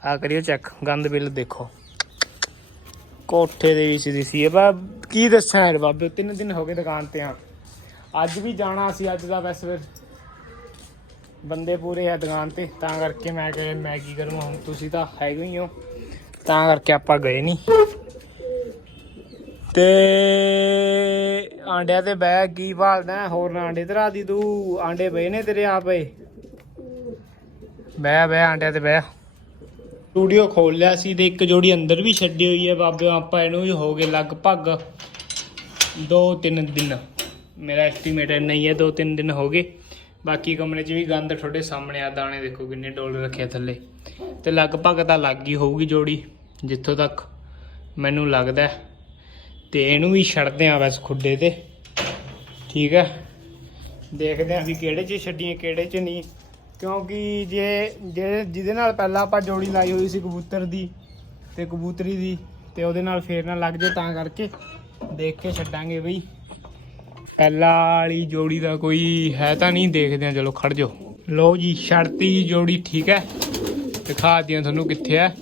ਆ ਕਰਿਓ ਚੈੱਕ ਗੰਦ ਬਿੱਲ ਦੇਖੋ। ਕੋਠੇ ਦੇ ਵਿੱਚ ਦੀ ਸੀ ਇਹ ਬਾ, ਕੀ ਦੱਸਾਂ ਯਾਰ ਬਾਬੇ, ਤਿੰਨ ਦਿਨ ਹੋ ਗਏ ਦੁਕਾਨ ਤੇ ਆ। ਅੱਜ ਵੀ ਜਾਣਾ ਸੀ, ਅੱਜ ਦਾ ਵੈਸੇ ਫਿਰ। ਬੰਦੇ ਪੂਰੇ ਆ ਦੁਕਾਨ ਤੇ, ਤਾਂ ਕਰਕੇ ਮੈਂ ਕਿਹਾ ਮੈਂ ਕੀ ਕਰੂੰ, ਹੁਣ ਤੁਸੀਂ ਤਾਂ ਹੈਗੇ ਹੀ ਹੋ। ਤਾਂ ਕਰਕੇ ਆਪਾਂ ਗਏ ਨਹੀਂ ਤੇ ਆਂਡਿਆਂ ਤੇ ਬਹਿ, ਕੀ ਭਾਲਦਾ, ਹੋਰ ਆਂਡੇ ਧਰਾ ਦੀ ਤੂੰ, ਆਂਡੇ ਪਏ ਨੇ ਤੇਰੇ ਆ ਪਏ ਬਹਿ ਬਹਿ, ਆਂਡਿਆਂ ਤੇ ਬਹਿ। ਸਟੂਡੀਓ ਖੋਲ ਲਿਆ ਸੀ ਤੇ ਇੱਕ ਜੋੜੀ ਅੰਦਰ ਵੀ ਛੱਡੀ ਹੋਈ ਹੈ, ਬਾਬੇ, ਆਪਾਂ ਇਹਨੂੰ ਵੀ ਹੋ ਗਏ ਲਗਭਗ 2-3 ਦਿਨ। ਮੇਰਾ ਐਸਟੀਮੇਟ ਨਹੀਂ ਹੈ 2-3 ਦਿਨ ਹੋ ਗਏ। ਬਾਕੀ ਕਮਰੇ 'ਚ ਵੀ ਗੰਦ ਤੁਹਾਡੇ ਸਾਹਮਣੇ ਆ, ਦਾਣੇ ਦੇਖੋ ਕਿੰਨੇ ਡੋਲ ਰੱਖਿਆ ਥੱਲੇ। ਤੇ ਲਗਭਗ ਤਾਂ ਲੱਗ ਹੀ ਹੋਊਗੀ ਜੋੜੀ, ਜਿੱਥੋਂ ਤੱਕ ਮੈਨੂੰ ਲੱਗਦਾ ਹੈ। ਤੇ ਇਹਨੂੰ ਵੀ ਛੱਡਦੇ ਆ ਬਸ ਖੁੱਡੇ ਤੇ। ਠੀਕ ਹੈ? ਦੇਖਦੇ ਆ ਅਸੀਂ ਕਿਹੜੇ 'ਚ ਛੱਡੀਆਂ ਕਿਹੜੇ 'ਚ ਨਹੀਂ। ਕਿਉਂਕਿ ਜੇ ਜਿਹੜੇ ਜਿਹਦੇ ਨਾਲ ਪਹਿਲਾਂ ਆਪਾਂ ਜੋੜੀ ਲਾਈ ਹੋਈ ਸੀ ਕਬੂਤਰ ਦੀ ਤੇ ਕਬੂਤਰੀ ਦੀ ਤੇ ਉਹਦੇ ਨਾਲ ਫੇਰ ਨਾ ਲੱਗ ਜੇ ਤਾਂ ਕਰਕੇ ਦੇਖ ਕੇ ਛੱਡਾਂਗੇ ਬਈ। ਪਹਿਲਾ ਵਾਲੀ ਜੋੜੀ ਦਾ ਕੋਈ ਹੈ ਤਾਂ ਨਹੀਂ, ਦੇਖਦੇ ਆ ਚਲੋ ਖੜ ਜਾਓ। ਲਓ ਜੀ, ਸ਼ਰਤੀ ਜੀ ਜੋੜੀ ਠੀਕ ਹੈ। ਦਿਖਾ ਦਿਆਂ ਤੁਹਾਨੂੰ ਕਿੱਥੇ ਹੈ।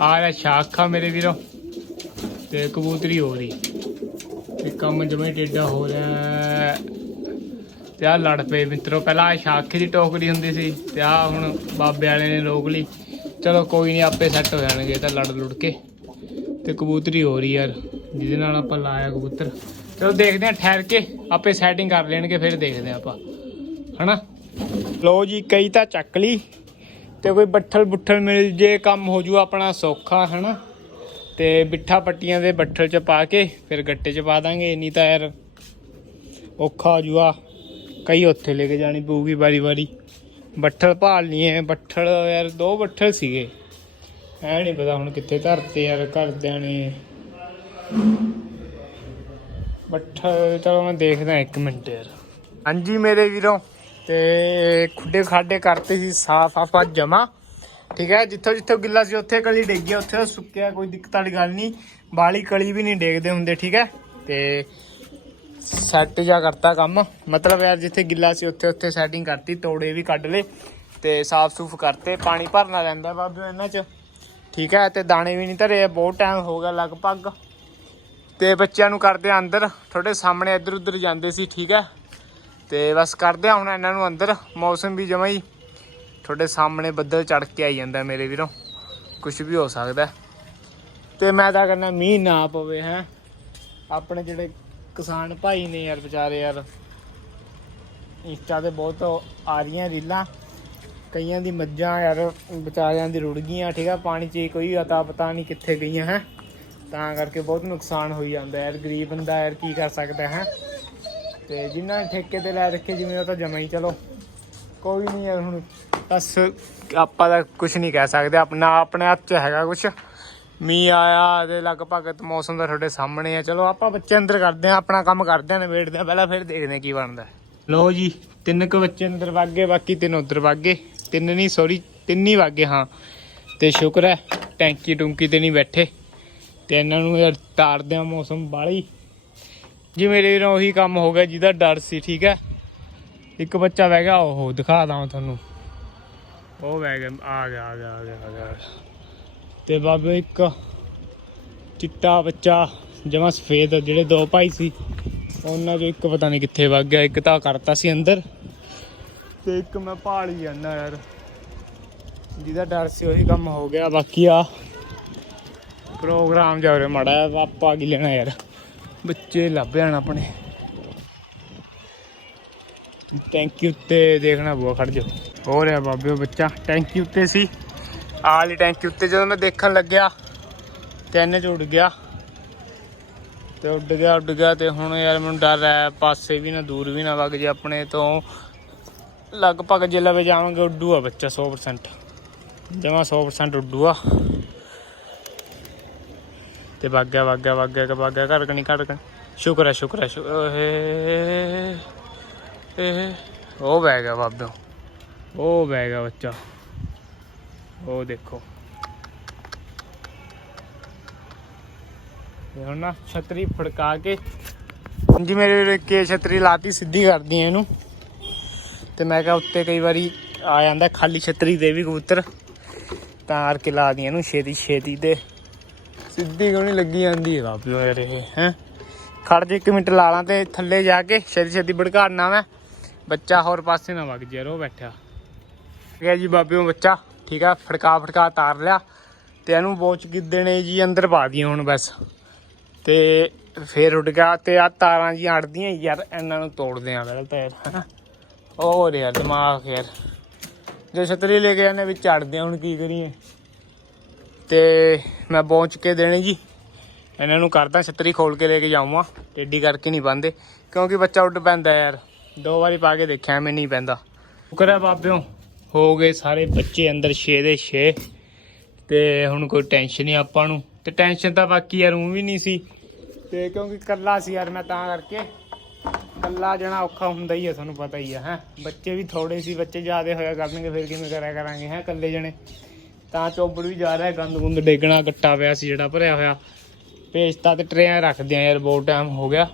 ਆ ਰਿਹਾ ਸ਼ਾਖਾ ਮੇਰੇ ਵੀਰੋ, ਤੇ ਕਬੂਤਰੀ ਹੋ ਰਹੀ। ਤੇ ਕੰਮ ਜਮੇ ਟੇਡਾ ਹੋ ਰਿਹਾ ਹੈ। ਤੇ ਆ ਲੜ ਪਏ ਮਿੱਤਰੋ, ਪਹਿਲਾਂ ਆਹ ਸ਼ਾਖੇ ਦੀ ਟੋਕਰੀ ਹੁੰਦੀ ਸੀ, ਤੇ ਆ ਹੁਣ ਬਾਬੇ ਵਾਲੇ ਨੇ ਰੋਕ ਲਈ। ਚਲੋ ਕੋਈ ਨਹੀਂ, ਆਪੇ ਸੈੱਟ ਹੋ ਜਾਣਗੇ ਤਾਂ ਲੜ ਲੁੜ ਕੇ। ਤੇ ਕਬੂਤਰੀ ਹੋ ਰਹੀ ਯਾਰ, ਜਿਹਦੇ ਨਾਲ ਆਪਾਂ ਲਾਇਆ ਕਬੂਤਰ। ਚਲੋ ਦੇਖਦੇ ਆ ਠਹਿਰ ਕੇ ਆਪੇ ਸੈਟਿੰਗ ਕਰ ਲੈਣਗੇ, ਫਿਰ ਦੇਖਦੇ ਆ ਆਪਾਂ। ਹਨਾ? ਲੋ ਜੀ, ਕਈ ਤਾਂ ਚੱਕ ਲਈ ਤੇ ਕੋਈ ਬੱਠਲ ਬੁੱਠਲ ਮਿਲ ਜੇ, ਕੰਮ ਹੋ ਜੂ ਆਪਣਾ ਸੌਖਾ, ਹਨਾ? ਤੇ ਬਿੱਠਾ ਪੱਟੀਆਂ ਦੇ ਬੱਠਲ ਚ ਪਾ ਕੇ ਫਿਰ ਗੱਟੇ ਚ ਪਾ ਦਾਂਗੇ ਨਹੀਂ ਤਾਂ ਯਾਰ ਔਖਾ ਹੋ ਜੂਆ। ਕਈ ਉੱਥੇ ਲੈ ਕੇ ਜਾਣੀ ਪਊਗੀ ਵਾਰੀ ਵਾਰੀ। ਬੱਠਲ ਭਾਲਨੀ ਹੈ ਬੱਠਲ ਯਾਰ ਦੋ ਬੱਠਲ ਸੀਗੇ। ਐ ਨਹੀਂ ਪਤਾ ਹੁਣ ਕਿੱਥੇ ਧਰਤੇ ਯਾਰ, ਘਰਦਿਆਂ ਨੇ। ਬੱਠਲ ਚਲੋ ਮੈਂ ਦੇਖਦਾ ਇੱਕ ਮਿੰਟ ਯਾਰ। ਹਾਂਜੀ ਮੇਰੇ ਵੀਰੋ। ਤੇ ਖੁੱਡੇ ਖਾਡੇ ਕਰਤੇ ਸੀ ਸਾਫ਼ ਆਪਾ ਜਮਾ। ਠੀਕ ਹੈ ਜਿੱਥੋਂ ਜਿੱਥੋਂ ਗਿੱਲਾ ਸੀ ਉੱਥੇ ਕਲੀ ਡਿੱਗ ਗਿਆ ਉੱਥੇ ਸੁੱਕਿਆ ਕੋਈ ਦਿੱਕਤ ਵਾਲੀ ਗੱਲ ਨਹੀਂ। ਬਾਲੀ ਕਲੀ ਵੀ ਨਹੀਂ ਡੇਗਦੇ ਹੁੰਦੇ ਠੀਕ ਹੈ। ਤੇ ਸੈੱਟ ਜਾ ਕਰਤਾ ਕੰਮ। ਮਤਲਬ ਯਾਰ ਜਿੱਥੇ ਗਿੱਲਾ ਸੀ ਉੱਥੇ ਉੱਥੇ ਸੈਟਿੰਗ ਕਰਤੀ ਤੋੜੇ ਵੀ ਕੱਢ ਲੇ ਤੇ ਸਾਫ਼ ਸੂਫ ਕਰਤੇ ਪਾਣੀ ਭਰਨਾ ਰਹਿੰਦਾ ਬਾਬੂ ਇਹਨਾਂ 'ਚ। ਠੀਕ ਹੈ ਤੇ ਦਾਣੇ ਵੀ ਨਹੀਂ ਧਰੇ ਬਹੁਤ ਟਾਈਮ ਹੋ ਗਿਆ ਲਗਭਗ। ਤੇ ਬੱਚਿਆਂ ਨੂੰ ਕਰਦੇ ਅੰਦਰ, ਤੁਹਾਡੇ ਸਾਹਮਣੇ ਇੱਧਰ ਉੱਧਰ ਜਾਂਦੇ ਸੀ, ਠੀਕ ਹੈ? ਤੇ ਬਸ ਕਰਦੇ ਆ ਹੁਣ ਇਹਨਾਂ ਨੂੰ ਅੰਦਰ, ਮੌਸਮ ਵੀ ਜਮਾ ਹੀ ਤੁਹਾਡੇ ਸਾਹਮਣੇ ਬੱਦਲ ਚੜ ਕੇ ਆਈ ਜਾਂਦਾ ਮੇਰੇ ਵੀਰੋ ਕੁਝ ਵੀ ਹੋ ਸਕਦਾ ਹੈ। ਤੇ ਮੈਂ ਤਾਂ ਕਹਿੰਦਾ ਮੀਂਹ ਨਾ ਪਵੇ, ਹੈ? ਆਪਣੇ ਜਿਹੜੇ ਕਿਸਾਨ ਭਾਈ ਨੇ ਯਾਰ ਵਿਚਾਰੇ ਯਾਰ, ਇੰਸਟਾ ਤੇ ਬਹੁਤ ਆ ਰਹੀਆਂ ਰੀਲਾਂ, ਕਈਆਂ ਦੀ ਮੱਝਾਂ ਯਾਰ ਵਿਚਾਰਿਆਂ ਦੀ ਰੁੜ ਗਈਆਂ, ਠੀਕ ਆ ਪਾਣੀ 'ਚ ਕੋਈ ਅਤਾ ਪਤਾ ਨਹੀਂ ਕਿੱਥੇ ਗਈਆਂ, ਹੈ? ਤਾਂ ਕਰਕੇ ਬਹੁਤ ਨੁਕਸਾਨ ਹੋਈ ਜਾਂਦਾ ਯਾਰ, ਗਰੀਬ ਬੰਦਾ ਯਾਰ, ਕੀ ਕਰ ਸਕਦਾ ਹੈ? ਤੇ ਜਿਨ੍ਹਾਂ ਨੇ ਠੇਕੇ ਤੇ ਲੈ ਰੱਖੇ ਜਿਵੇਂ ਉਹ ਤਾਂ ਜਮਾ ਹੀ, ਚਲੋ। ਕੋਈ ਨਹੀਂ ਯਾਰ, ਹੁਣ ਬਸ ਆਪਾਂ ਤਾਂ ਕੁਝ ਨਹੀਂ ਕਹਿ ਸਕਦੇ। ਆਪਣਾ, ਆਪਣੇ ਹੱਥ 'ਚ ਹੈਗਾ ਕੁਝ ਮੀਂਹ ਆਇਆ ਤੇ ਲਗਭਗ ਮੌਸਮ ਦਾ ਤੁਹਾਡੇ ਸਾਹਮਣੇ ਆ। ਚਲੋ, ਆਪਾਂ ਬੱਚੇ ਅੰਦਰ ਕਰਦੇ ਆ ਆਪਣਾ ਕੰਮ ਕਰਦੇ ਆ ਨਿਬੇੜਦੇ ਆ ਪਹਿਲਾਂ ਫਿਰ ਦੇਖਦੇ ਆ ਕੀ ਬਣਦਾ ਲਓ ਜੀ, ਤਿੰਨ ਕੁ ਬੱਚੇ ਅੰਦਰ ਵਗ ਬਾਕੀ ਤਿੰਨ ਉੱਧਰ ਵਗ ਗਏ। ਤਿੰਨ ਨਹੀਂ ਸੌਰੀ ਤਿੰਨ ਹੀ ਵਗ ਹਾਂ। ਤੇ ਸ਼ੁਕਰ ਹੈ, ਟੈਂਕੀ ਟੁੰਕੀ ਤੇ ਨਹੀਂ ਬੈਠੇ। ਤੇ ਇਹਨਾਂ ਨੂੰ ਯਾਰ ਤਾਰਦੇ ਆ ਮੌਸਮ ਬਾਲੀ ਜੀ ਮੇਰੇ ਨਾਲ ਉਹੀ ਕੰਮ ਹੋ ਗਿਆ, ਜਿਹਦਾ ਡਰ ਸੀ, ਠੀਕ ਹੈ? ਇੱਕ ਬੱਚਾ ਬਹਿ ਗਿਆ, ਉਹ ਦਿਖਾ ਦਾਂ ਤੁਹਾਨੂੰ। ਉਹ ਬਹਿ ਗਿਆ, ਆ ਗਿਆ ਆ ਗਿਆ ਆ ਗਿਆ ਆ ਗਿਆ। ਤੇ ਬਾਬੇ ਇੱਕ ਚਿੱਟਾ ਬੱਚਾ, ਜਮਾ ਸਫੇਦ, ਜਿਹੜੇ ਦੋ ਭਾਈ ਸੀ, ਉਹਨਾਂ ਚੋਂ ਇੱਕ ਪਤਾ ਨਹੀਂ ਕਿੱਥੇ ਵਗ ਗਿਆ, ਇੱਕ ਤਾਂ ਕਰਤਾ ਸੀ ਅੰਦਰ। ਤੇ ਇੱਕ ਮੈਂ ਭਾਲ ਹੀ ਜਾਂਦਾ ਯਾਰ। ਜਿਹਦਾ ਡਰ ਸੀ, ਉਹੀ ਕੰਮ ਹੋ ਗਿਆ, ਬਾਕੀ ਆ। ਪ੍ਰੋਗਰਾਮ ਜਾ ਰਿਹਾ ਮਾੜਾ ਜਿਹਾ, ਆਪਾਂ ਕੀ ਲੈਣਾ ਯਾਰ। ਬੱਚੇ ਲੱਭ ਜਾਣ ਆਪਣੇ। ਟੈਂਕੀ ਉੱਤੇ ਦੇਖਣਾ ਬੂਆ ਖੜ ਜਾ ਹੋ ਰਿਹਾ ਬਾਬੇ ਉਹ ਬੱਚਾ ਟੈਂਕੀ ਉੱਤੇ ਸੀ। ਆਲੀ ਟੈਂਕੀ ਉੱਤੇ ਜਦੋਂ ਮੈਂ ਦੇਖਣ ਲੱਗਿਆ ਤੇ ਚ ਉੱਡ ਗਿਆ। ਤੇ ਉੱਡ ਗਿਆ ਉੱਡ ਗਿਆ ਤੇ ਹੁਣ ਯਾਰ ਮੈਨੂੰ ਡਰ ਹੈ ਪਾਸੇ ਵੀ ਨਾ ਦੂਰ ਵੀ ਨਾ ਵਗ ਜੇ ਆਪਣੇ ਤੋਂ। ਲਗਭਗ ਜੇ ਲਵੇ ਜਾਵਾਂਗੇ ਉੱਡੂ ਆ ਬੱਚਾ 100% ਜਮਾ 100% ਉੱਡੂ ਆ ਤੇ ਵਗ ਗਿਆ ਵਗ ਕ ਵਗ ਘਰ ਕਣੀ ਘਰ ਕਣੀ ਸ਼ੁਕਰ ਹੈ ਸ਼ੁਕਰ ਹੈ ਓਏ ਇਹ ਉਹ ਬਹਿ ਗਿਆ ਬਾਬਿਓ ਉਹ ਬਹਿ ਗਿਆ ਬੱਚਾ। ਉਹ ਦੇਖੋ। ਤੇ ਹੁਣ ਨਾ ਛਤਰੀ ਫੜਕਾ ਕੇ ਜੀ ਮੇਰੇ ਵੀਰੋ ਕੇ ਛਤਰੀ ਲਾਤੀ, ਸਿੱਧੀ ਕਰਦੀ ਐ ਇਹਨੂੰ। ਤੇ ਮੈਂ ਕਿਹਾ ਉੱਤੇ ਕਈ ਵਾਰੀ ਆ ਜਾਂਦਾ, ਖਾਲੀ ਛਤਰੀ ਦੇ ਵੀ ਕਬੂਤਰ। ਤਾਂ ਕਰਕੇ ਲਾ ਦੀਆਂ ਇਹਨੂੰ, ਛੇਤੀ ਛੇਤੀ ਤੇ। ਸਿੱਧੀ ਕਿਉਂ ਨਹੀਂ ਲੱਗੀ ਜਾਂਦੀ? ਹੈ ਬਾਬਿਓ ਯਾਰ ਇਹ ਹੈ? ਖੜ ਜੇ ਇੱਕ ਮਿੰਟ ਲਾ ਲਾਂ ਤੇ ਥੱਲੇ ਜਾ ਕੇ, ਛੇਤੀ ਛੇਤੀ ਭੜਕਾਉਣਾ ਮੈਂ। ਬੱਚਾ ਹੋਰ ਪਾਸੇ ਨਾ ਵਗ ਜੇ ਰੋ ਬੈਠਾ। ਗਿਆ ਜੀ ਬਾਬਿਓ, ਬੱਚਾ, ਠੀਕ ਆ, ਫੜਕਾ ਫੜਕਾ ਤਾਰ ਲਿਆ। ਤੇ ਇਹਨੂੰ ਬੋਚ ਗਿੱਦੇ ਨੇ ਜੀ, ਅੰਦਰ ਪਾ ਦੀਆਂ ਹੁਣ ਬਸ। ਤੇ ਫੇਰ ਉੱਡ ਗਿਆ, ਤੇ ਆ ਤਾਰਾਂ ਜੀ ਅੜਦੀਆਂ ਯਾਰ, ਇਹਨਾਂ ਨੂੰ ਤੋੜਦੇ ਆ ਪਹਿਲਾਂ ਤਾਂ ਯਾਰ ਹਨਾ ਹੋਰ ਯਾਰ ਦਿਮਾਗ ਯਾਰ। ਜੋ ਛਤਰੀ ਲੈ ਕੇ ਜਾਂਦੇ ਵਿੱਚ ਅੜਦੇ ਆ, ਹੁਣ ਕੀ ਕਰੀਏ? ਤੇ ਮੈਂ ਪਹੁੰਚ ਕੇ ਦੇਣੇ ਜੀ। ਇਹਨਾਂ ਨੂੰ ਕਰਦਾ ਛਤਰੀ ਖੋਲ ਕੇ ਲੈ ਕੇ ਜਾਊਂਗਾ। ਟੇਡੀ ਕਰਕੇ ਨਹੀਂ ਬੰਦੇ ਕਿਉਂਕਿ ਬੱਚਾ ਉੱਡ ਪੈਂਦਾ ਯਾਰ। ਦੋ ਵਾਰੀ ਪਾ ਕੇ ਦੇਖਿਆ ਮੈਂ ਨਹੀਂ ਪੈਂਦਾ। ਸ਼ੁਕਰ ਹੈ ਬਾਬਿਓ। ਹੋ ਗਏ ਸਾਰੇ ਬੱਚੇ ਅੰਦਰ 6 ਦੇ 6 ਤੇ ਹੁਣ ਕੋਈ ਟੈਨਸ਼ਨ ਨਹੀਂ ਆਪਾਂ ਨੂੰ। ਤੇ ਟੈਨਸ਼ਨ ਤਾਂ ਬਾਕੀ ਯਾਰ ਉਹ ਵੀ ਨਹੀਂ ਸੀ। ਤੇ ਕਿਉਂਕਿ ਕੱਲਾ ਸੀ ਯਾਰ ਮੈਂ ਤਾਂ ਕਰਕੇ। ਕੱਲਾ ਜਣਾ ਔਖਾ ਹੁੰਦਾ ਹੀ ਹੈ ਤੁਹਾਨੂੰ ਪਤਾ ਹੀ ਹੈ ਹੈ। ਬੱਚੇ ਵੀ ਥੋੜੇ ਸੀ ਬੱਚੇ ਜ਼ਿਆਦੇ ਹੋਇਆ ਕਰਨਗੇ ਫਿਰ ਕਿਵੇਂ ਕਰਿਆ ਕਰਾਂਗੇ ਹੈ ਕੱਲੇ ਜਣੇ। ਤਾਂ ਚੋਬੜ ਵੀ ਜਾ ਰਿਹਾ ਗੰਦ ਗੁੰਦ ਡੇਗਣਾ ਗੱਟਾ ਪਿਆ ਸੀ ਜਿਹੜਾ ਭਰਿਆ ਹੋਇਆ। ਭੇਜਤਾ ਤੇ ਟਰੇਆਂ ਰੱਖਦੇ ਆ ਯਾਰ ਬਹੁਤ ਟਾਈਮ ਹੋ ਗਿਆ।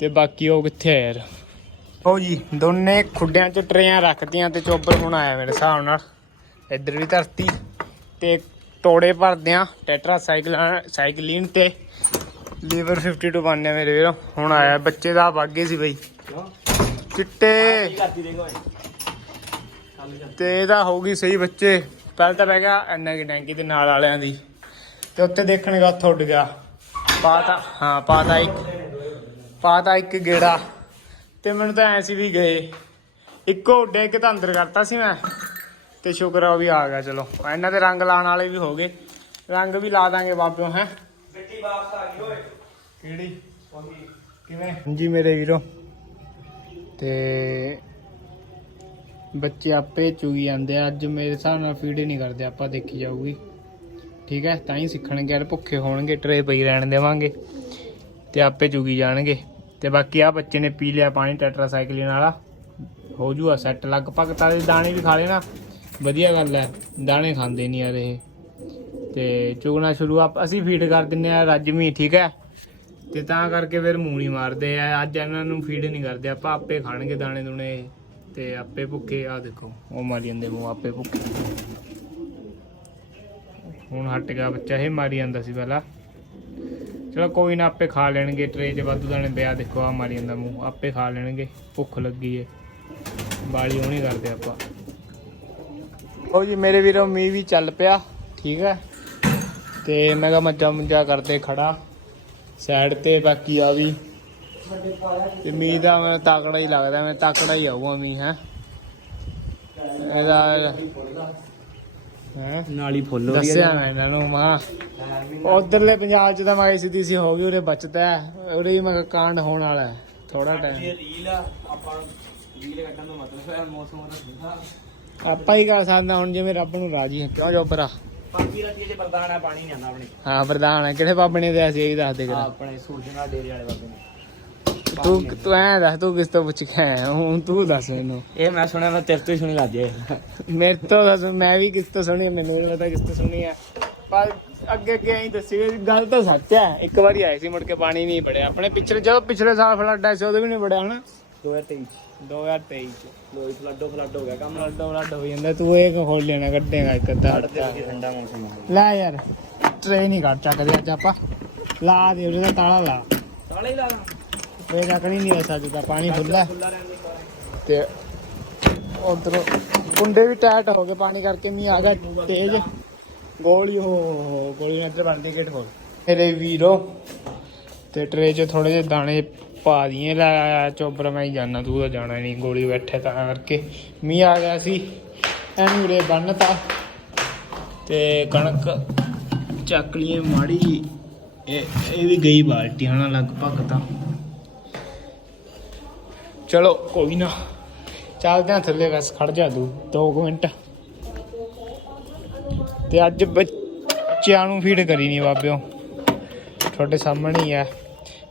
ਤੇ ਬਾਕੀ ਉਹ ਕਿੱਥੇ ਆ ਯਾਰ? ਉਹ ਜੀ ਦੋਨੇ ਖੁੱਡਿਆਂ 'ਚ ਟਰੇਆਂ ਰੱਖਤੀਆਂ ਤੇ ਚੋਬਰ ਹੁਣ ਆਇਆ ਮੇਰੇ ਹਿਸਾਬ ਨਾਲ। ਇੱਧਰ ਵੀ ਧਰਤੀ ਤੇ ਤੋੜੇ ਭਰਦੇ ਆ ਟੈਟਰਾ ਸਾਈਕਲ ਸਾਈਕਲਿਨ ਤੇ। ਲੀਵਰ 52 ਬਣਨੇ ਮੇਰੇ ਵੀਰੋ ਹੁਣ ਆਇਆ ਬੱਚੇ ਦਾ ਵਾਗੇ ਸੀ ਬਈ। ਚਿੱਟੇ। ਤੇ ਇਹਦਾ ਹੋ ਗਈ ਸਹੀ ਬੱਚੇ। ਪਹਿਲਾਂ ਤਾਂ ਰਹਿ ਗਿਆ ਐਨਾ ਕੀ ਟੈਂਕੀ ਦੇ ਨਾਲ ਵਾਲਿਆਂ ਦੀ ਤੇ ਉੱਤੇ ਦੇਖਣ ਗਾ ਉੱਥੋਂ ਉੱਡ ਗਿਆ। ਪਾਤਾ ਹਾਂ ਪਾਤਾ ਇੱਕ ਪਾਤਾ ਇੱਕ ਗੇੜਾ। ਤੇ ਮੈਨੂੰ ਤਾਂ ਐ ਸੀ ਵੀ ਗਏ। ਇੱਕੋ ਉੱਡੇ ਇੱਕ ਤਾਂ ਅੰਦਰ ਕਰਤਾ ਸੀ ਮੈਂ। ਤੇ ਸ਼ੁਕਰ ਆ ਉਹ ਵੀ ਆ ਗਿਆ ਚਲੋ। ਇਹਨਾਂ ਦੇ ਰੰਗ ਲਾਉਣ ਵਾਲੇ ਵੀ ਹੋ ਗਏ। ਰੰਗ ਵੀ ਲਾ ਦਾਂਗੇ ਬਾਬਿਓ ਹੈ। ਗੱਡੀ ਵਾਪਸ ਆ ਗਈ ਓਏ। ਕਿਹੜੀ? ਕਿਵੇਂ? ਜੀ ਮੇਰੇ ਵੀਰੋ। ਤੇ ਬੱਚੇ ਆਪੇ ਚੁਗੀ ਜਾਂਦੇ ਆ। ਅੱਜ ਮੇਰੇ ਹਿਸਾਬ ਨਾਲ ਫੀਡ ਹੀ ਨਹੀਂ ਕਰਦੇ, ਆਪਾਂ ਦੇਖੀ ਜਾਊਗੀ। ਠੀਕ ਹੈ? ਤਾਂ ਹੀ ਸਿੱਖਣਗੇ, ਯਾਰ ਭੁੱਖੇ ਹੋਣਗੇ, ਟਰੇ ਪਈ ਰਹਿਣ ਦੇਵਾਂਗੇ ਤੇ ਆਪੇ ਚੁਗੀ ਜਾਣਗੇ। ਤੇ ਬਾਕੀ ਆ ਬੱਚੇ ਨੇ ਪੀ ਲਿਆ ਪਾਣੀ ਟੈਟਰਾਸਾਈਕਲਿਨ ਵਾਲਾ। ਹੋ ਜੂਆ ਸੈੱਟ ਲਗਭਗ ਤਾਂ ਇਹਦੇ ਦਾਣੇ ਵੀ ਖਾ ਲੈਣਾ ਵਧੀਆ ਗੱਲ ਹੈ, ਦਾਣੇ ਖਾਂਦੇ ਨਹੀਂ ਯਾਰ ਇਹ। ਤੇ ਚੁਗਣਾ ਸ਼ੁਰੂ, ਆਪ ਅਸੀਂ ਫੀਡ ਕਰ ਦਿੰਨੇ ਆ ਰੱਜਵੀਂ ਠੀਕ ਹੈ? ਤੇ ਤਾਂ ਕਰਕੇ ਫਿਰ ਮੂੰਹ ਨਹੀਂ ਮਾਰਦੇ ਆ। ਅੱਜ ਇਹਨਾਂ ਨੂੰ ਫੀਡ ਨਹੀਂ ਕਰਦੇ, ਆਪਾਂ ਆਪੇ ਖਾਣਗੇ ਦਾਣੇ ਦੁਣੇ ਤੇ ਆਪੇ ਭੁੱਖੇ ਆ ਦੇਖੋ, ਉਹ ਮਾਰੀ ਜਾਂਦੇ ਮੂੰਹ ਆਪੇ ਭੁੱਖੇ। ਹੁਣ ਹਟ ਗਿਆ ਬੱਚਾ, ਇਹ ਮਾਰੀ ਜਾਂਦਾ ਸੀ ਪਹਿਲਾਂ। ਚਲੋ ਕੋਈ ਨਾ, ਆਪੇ ਖਾ ਲੈਣਗੇ, ਟਰੇ 'ਚ ਵਾਧੂ ਦਾਣੇ ਪਿਆ, ਦੇਖੋ ਆ ਮਾਰੀ ਜਾਂਦਾ ਮੂੰਹ, ਆਪੇ ਖਾ ਲੈਣਗੇ, ਭੁੱਖ ਲੱਗੀ ਏ। ਬਾਲੀ ਉਹ ਨਹੀਂ ਕਰਦੇ ਆਪਾਂ। ਉਹ ਜੀ, ਮੇਰੇ ਵੀਰੋ, ਮੀਂਹ ਵੀ ਚੱਲ ਪਿਆ, ਠੀਕ ਹੈ। ਤੇ ਮੈਂ ਕਿਹਾ ਮੱਝਾਂ ਮੁੰਜਾ ਕਰਦੇ ਖੜਾ ਸਾਈਡ ਤੇ, ਬਾਕੀ ਆ ਵੀ। ਤੇ ਮੀਂਹ ਦਾ ਮੈਨੂੰ ਤਾਕੜਾ ਹੀ ਲੱਗਦਾ ਮੈਂ ਤਾਕੜਾ ਹੀ ਆਊਗਾ ਮੀਂਹ ਹੈ। ਇਹਦਾ ਹੈ? ਨਾਲੀ ਫੁੱਲ ਦੱਸਿਆ ਨਾ ਇਹਨਾਂ ਨੂੰ ਮਾਂ। ਉਧਰਲੇ ਪੰਜਾਬ ਚ ਤਾਂ ਮੈਂ ਸਿੱਧੀ ਸੀ ਹੋ ਗਈ ਉਰੇ ਬਚਦਾ ਹੈ। ਉਰੇ ਹੀ ਮੈਂ ਕਾਂਡ ਹੋਣ ਵਾਲਾ ਹੈ ਥੋੜਾ ਟਾਈਮ ਰੀਲ ਆ ਆਪਾਂ ਰੀਲ ਕੱਢਣ ਦਾ ਮਤਲਬ ਹੈ ਮੌਸਮ ਉਹਦਾ ਠੰਡਾ। ਆਪਾਂ ਹੀ ਕਰ ਸਕਦੇ ਹਾਂ ਹੁਣ ਜਿਵੇਂ ਰੱਬ ਨੂੰ ਰਾਜੀ ਹੈ ਕਿਉਂ ਜੋਬਰਾ ਬਾਕੀ ਰੱਤੀ ਜੇ ਬਰਦਾਨ ਆ ਪਾਣੀ ਨਹੀਂ ਆਉਂਦਾ ਆਪਣੇ। ਹਾਂ ਪ੍ਰਧਾਨ ਹੈ ਕਿਹੜੇ ਬਾਬੇ ਨੇ ਸੀ ਇਹ ਵੀ ਦੱਸ ਦੇ ਆ ਕਰਾ ਆਪਣੇ ਸੂਰਜਨਾ ਡੇਰੇ ਵਾਲੇ ਬਾਬੇ ਨੇ। ਤੂੰ ਤੂੰ ਐਂ ਦੱਸ ਤੂੰ ਕਿਸ ਤੋਂ ਪੁੱਛ ਕੇ ਆਇਆ? ਹੁਣ ਤੂੰ ਦੱਸ ਮੈਨੂੰ। ਇਹ ਮੈਂ ਸੁਣਿਆ ਮੈਂ ਤੇਰੇ ਤੋਂ ਹੀ ਸੁਣੀ ਲੱਜੇ ਮੇਰੇ ਤੋਂ ਦੱਸ ਮੈਂ ਵੀ ਕਿਸ ਤੋਂ ਸੁਣੀ ਮੈਨੂੰ ਨਹੀਂ ਪਤਾ ਕਿਸ ਤੋਂ ਸੁਣੀ ਹੈ ਪਰ ਅੱਗੇ ਅੱਗੇ ਐਂ ਦੱਸੀ ਵੀ ਗੱਲ ਤਾਂ ਸੱਚ ਹੈ ਇੱਕ ਵਾਰੀ ਆਏ ਸੀ ਮੁੜ ਕੇ ਪਾਣੀ ਨਹੀਂ ਪੜਿਆ ਆਪਣੇ ਪਿਛਲੇ ਜਦੋਂ ਪਿਛਲੇ ਸਾਲ ਫਲੱਡ ਆਇਆ ਸੀ ਉਦੋਂ ਵੀ ਨਹੀਂ ਪੜਿਆ ਹਨਾ? 2023 2023 ਚ। ਲੋਈ ਫਲੱਡੋ ਫਲੱਡ ਹੋ ਗਿਆ ਕੰਮ। ਫਲੱਡ ਫਲੱਡ ਹੋ ਜਾਂਦਾ। ਤੂੰ ਇਹ ਕਿਉਂ ਖੋਲ ਲੈਣਾ ਕੱਢੇਗਾ ਇੱਕ ਅੱਧਾ ਸਾਡੇ ਤੇ ਵੀ ਠੰਡਾ ਮੌਸਮ ਆ। ਲੈ ਯਾਰ ਟ੍ਰੇਨ ਹੀ ਕੱਢ ਚੱਕਦੇ ਅੱਜ ਆਪਾਂ। ਲਾ ਦੇ ਉਹਦੇ ਦਾ ਤਾਲਾ ਲਾ। ਸਾਲੇ ਹੀ ਲਾ ਇਹ ਚੱਕਣੀ ਨਹੀਂ ਐਸਾ ਜਿੱਦਾਂ ਪਾਣੀ ਖੁੱਲਾ ਤੇ ਉਧਰ ਕੁੰਡੇ ਵੀ ਟਾਈਟ ਹੋ ਗਏ, ਪਾਣੀ ਕਰਕੇ ਮੀਂਹ ਆ ਗਿਆ, ਤੇਜ਼। ਗੋਲੀ ਹੋ ਹੋ ਗੋਲੀ ਇੱਧਰ ਬਣਦੀ ਗੇਟ ਖੋਲ ਮੇਰੇ ਵੀਰੋ, ਤੇ ਟਰੇ 'ਚ ਥੋੜੇ ਜਿਹੇ ਦਾਣੇ ਪਾ ਦਈਏ, ਲੈ ਚੋਬਰ ਮੈਂ ਹੀ ਜਾਣਾ ਤੂੰ ਤਾਂ ਜਾਣਾ ਨਹੀਂ, ਗੋਲੀ ਬੈਠੇ ਤਾਂ ਕਰਕੇ। ਮੀਂਹ ਆ ਗਿਆ ਸੀ, ਐਨੂੰ ਰੇ ਬੰਨਤਾ। ਤੇ ਕਣਕ ਚੱਕ ਲਈਏ ਮਾੜੀ ਇਹ ਇਹ ਵੀ ਗਈ ਬਾਲਟੀ ਹਨਾ, ਲਗਭਗ ਤਾਂ। ਚਲੋ, ਕੋਈ ਨਾ। ਚੱਲਦੇ ਆ ਥੱਲੇ, ਬਸ ਖੜ ਜਾ ਤੂੰ 2 ਮਿੰਟ। ਤੇ ਅੱਜ ਬੱਚਿਆਂ ਨੂੰ ਫੀਡ ਕਰੀ ਨਹੀਂ ਬਾਬਿਓ। ਤੁਹਾਡੇ ਸਾਹਮਣੇ ਹੀ ਆ।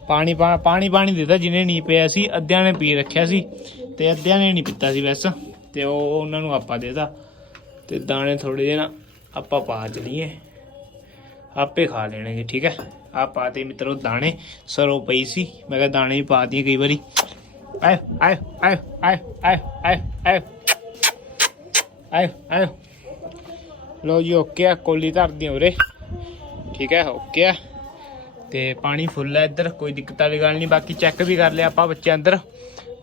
ਪਾਣੀ ਪਾ- ਪਾਣੀ ਪਾਣੀ ਦਿੱਤਾ ਜਿਹਨੇ ਨਹੀਂ ਪਿਆ ਸੀ, ਅੱਧਿਆਂ ਨੇ ਪੀ ਰੱਖਿਆ ਸੀ, ਤੇ ਅੱਧਿਆਂ ਨੇ ਨਹੀਂ ਪੀਤਾ ਸੀ ਵੈਸ ਤੇ ਉਹ ਉਹਨਾਂ ਨੂੰ ਆਪਾਂ ਦੇਤਾ। ਤੇ ਦਾਣੇ ਥੋੜੇ ਜਿਹੇ ਨਾ ਆਪਾਂ ਪਾ ਚਲੀਏ ਆਪੇ ਖਾ ਲੈਣਗੇ, ਠੀਕ ਹੈ? ਆ ਪਾਤੇ ਮਿੱਤਰੋ, ਦਾਣੇ। ਸਰੋਂ ਪਈ ਸੀ। ਮੈਂ ਕਿਹਾ ਦਾਣੇ ਵੀ ਪਾ ਦਈਏ ਕਈ ਵਾਰੀ। ਆਏ ਆਏ ਆਏ ਆਏ ਆਏ ਜੀ ਓਕੇ ਆ ਕੋਲੀ ਧਰਦੀ ਉਰੇ। ਠੀਕ ਹੈ ਓਕੇ ਆ ਤੇ ਪਾਣੀ ਫੁੱਲ ਹੈ ਇੱਧਰ, ਕੋਈ ਦਿੱਕਤ ਵਾਲੀ ਗੱਲ ਨਹੀਂ। ਬਾਕੀ ਚੈੱਕ ਵੀ ਕਰ ਲਿਆ ਆਪਾਂ ਬੱਚੇ ਅੰਦਰ।